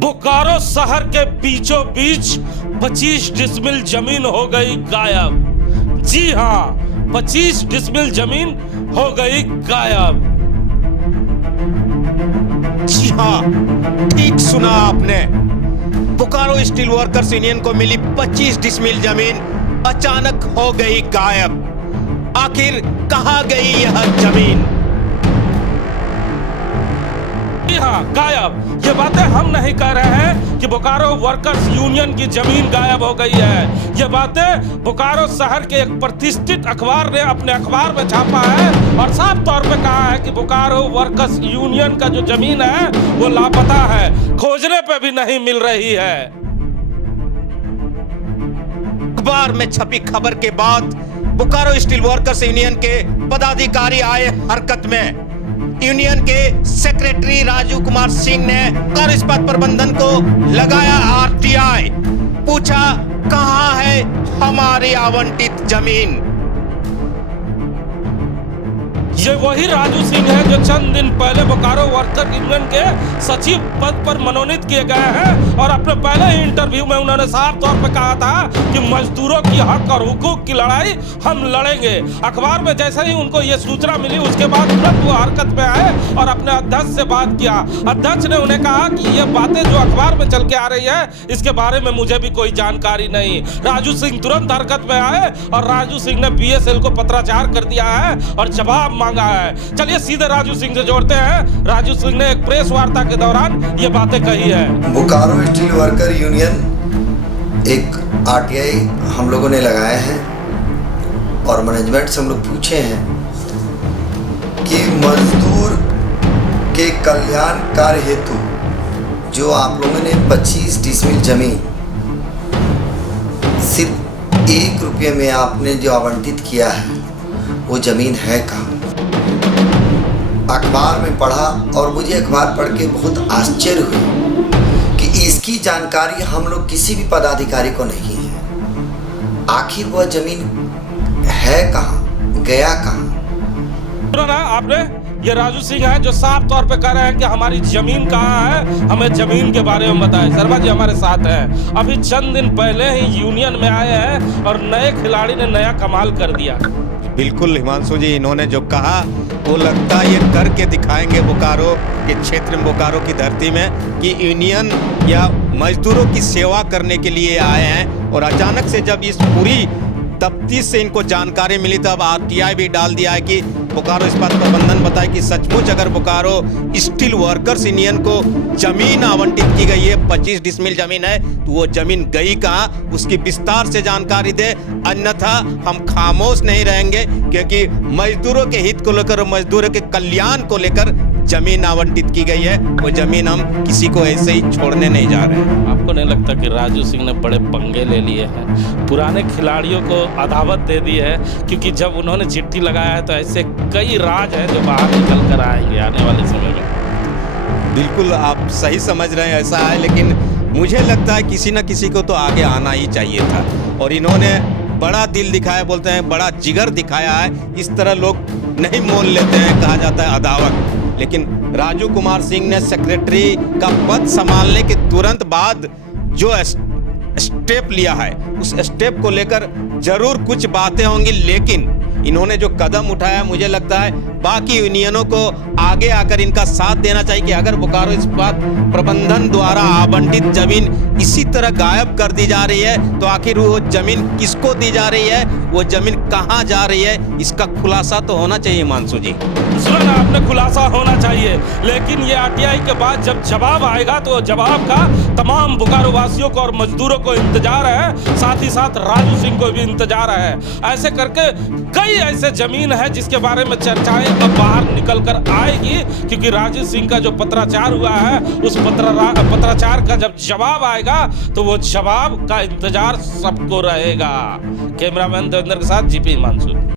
बोकारो शहर के बीचों बीच 25 डिसमिल जमीन हो गई गायब। जी हाँ, 25 डिसमिल जमीन हो गई गायब। जी हाँ, ठीक सुना आपने। बोकारो स्टील वर्कर्स यूनियन को मिली 25 डिसमिल जमीन अचानक हो गई गायब। आखिर कहां गई यह जमीन? हाँ, गायब। ये बातें हम नहीं कह रहे हैं कि बोकारो वर्कर्स यूनियन की जमीन गायब हो गई है। ये बातें बोकारो शहर के एक प्रतिष्ठित अखबार ने अपने अखबार में छापा है और साफ तौर पे कहा है कि बोकारो वर्कर्स यूनियन का जो जमीन है वो लापता है, खोजने पे भी नहीं मिल रही है। अखबार में छपी खबर के बाद बोकारो स्टील वर्कर्स यूनियन के पदाधिकारी आए हरकत में। यूनियन के सेक्रेटरी राजू कुमार सिंह ने कर इस्पात प्रबंधन को लगाया आरटीआई। पूछा, कहां है हमारी आवंटित जमीन? ये वही राजू सिंह है जो चंद दिन पहले बोकारो वर्कर यूनियन के सचिव पद पर मनोनीत किए गए हैं और अपने पहले ही इंटरव्यू में उन्होंने साफ तौर पर कहा था कि मजदूरों की हक और हुकूक की लड़ाई हम लड़ेंगे। अखबार में जैसे ही उनको ये सूचना मिली उसके बाद तुरंत वो हरकत में आए और अपने अध्यक्ष से बात किया। अध्यक्ष ने उन्हें कहा कि ये बातें जो अखबार में चल के आ रही है इसके बारे में मुझे भी कोई जानकारी नहीं। राजू सिंह तुरंत हरकत में आए और राजू सिंह ने बीएसएल को पत्राचार कर दिया है और जवाब मांगा है। चलिए सीधे राजू सिंह से जोड़ते हैं। राजू सिंह ने एक प्रेस वार्ता के दौरान ये बातें कही है। बोकारो स्टील वर्कर यूनियन एक आरटीआई हम लोगों ने लगाए हैं और मैनेजमेंट से हम लोग पूछे हैं कि मजदूर के कल्याण कार्य हेतु जो आप लोगों ने 25 डिसमिल जमीन सिर्फ 1 रुपये में आपने जो आवंटित किया है वो जमीन है कहाँ? अखबार में पढ़ा और मुझे अखबार पढ़ के बहुत आश्चर्य हुआ कि इसकी जानकारी हम लोग किसी भी पदाधिकारी को नहीं है। आखिर वह जमीन है कहाँ, गया कहाँ? सुना ना आपने, ये राजू सिंह है जो साफ तौर पे कह रहे हैं कि हमारी जमीन कहाँ है, हमें जमीन के बारे में बताएं। शर्मा जी हमारे साथ हैं, अभी चंद दिन पहले ही यूनियन में आए हैं और नए खिलाड़ी ने नया कमाल कर दिया। बिल्कुल हिमांशु जी, इन्होंने जो कहा वो लगता है ये करके दिखाएंगे बोकारो के क्षेत्र में, बोकारो की धरती में, कि यूनियन या मजदूरों की सेवा करने के लिए आए हैं। और अचानक से जब इस पूरी तफ्तीश से इनको जानकारी मिली तब आरटीआई भी डाल दिया है कि बोकारो इस्पात प्रबंधन बताए कि सचमुच अगर बोकारो स्टील वर्कर्स यूनियन को जमीन आवंटित की गई है, 25 डिसमिल जमीन है, तो वो जमीन गई कहाँ, उसकी विस्तार से जानकारी दे, अन्यथा हम खामोश नहीं रहेंगे। क्योंकि मजदूरों के हित को लेकर और मजदूरों के कल्याण को लेकर जमीन आवंटित की गई है, वो जमीन हम किसी को ऐसे ही छोड़ने नहीं जा रहे हैं। आपको नहीं लगता कि राजू सिंह ने बड़े पंगे ले लिए हैं, पुराने खिलाड़ियों को अदावत दे दी है? क्योंकि जब उन्होंने चिट्ठी लगाया है तो ऐसे कई राज हैं जो बाहर निकल कर आएंगे आने वाले समय में। बिल्कुल आप सही समझ रहे हैं, ऐसा है। लेकिन मुझे लगता है किसी न किसी को तो आगे आना ही चाहिए था और इन्होंने बड़ा दिल दिखाया, बोलते हैं बड़ा जिगर दिखाया है। इस तरह लोग नहीं मोल लेते हैं, कहा जाता है अदावत। लेकिन राजू कुमार सिंह ने सेक्रेटरी का पद संभालने के तुरंत बाद जो स्टेप लिया है उस स्टेप को लेकर जरूर कुछ बातें होंगी, लेकिन इन्होंने जो कदम उठाया मुझे लगता है बाकी यूनियनों को आगे आकर इनका साथ देना चाहिए कि अगर बोकारो इस्पात प्रबंधन द्वारा आवंटित जमीन इसी तरह गायब कर दी जा रही है तो आखिर वो जमीन किसको दी जा रही है, वो जमीन कहाँ जा रही है, इसका खुलासा तो होना चाहिए। मानसू जी सुना ना आपने, खुलासा होना चाहिए। लेकिन ये आरटीआई के बाद जब जवाब आएगा तो जवाब का तमाम बोकारो वासियों को और मजदूरों को इंतजार है, साथ ही साथ राजू सिंह को भी इंतजार है। ऐसे करके कई ऐसे जमीन है जिसके बारे में चर्चाएं अब बाहर निकल कर आएगी, क्योंकि राजू सिंह का जो पत्राचार हुआ है उस पत्राचार का जब जवाब आएगा तो वो जवाब का इंतजार सबको रहेगा। कैमरामैन देवेंद्र के साथ जीपी हिमांशु।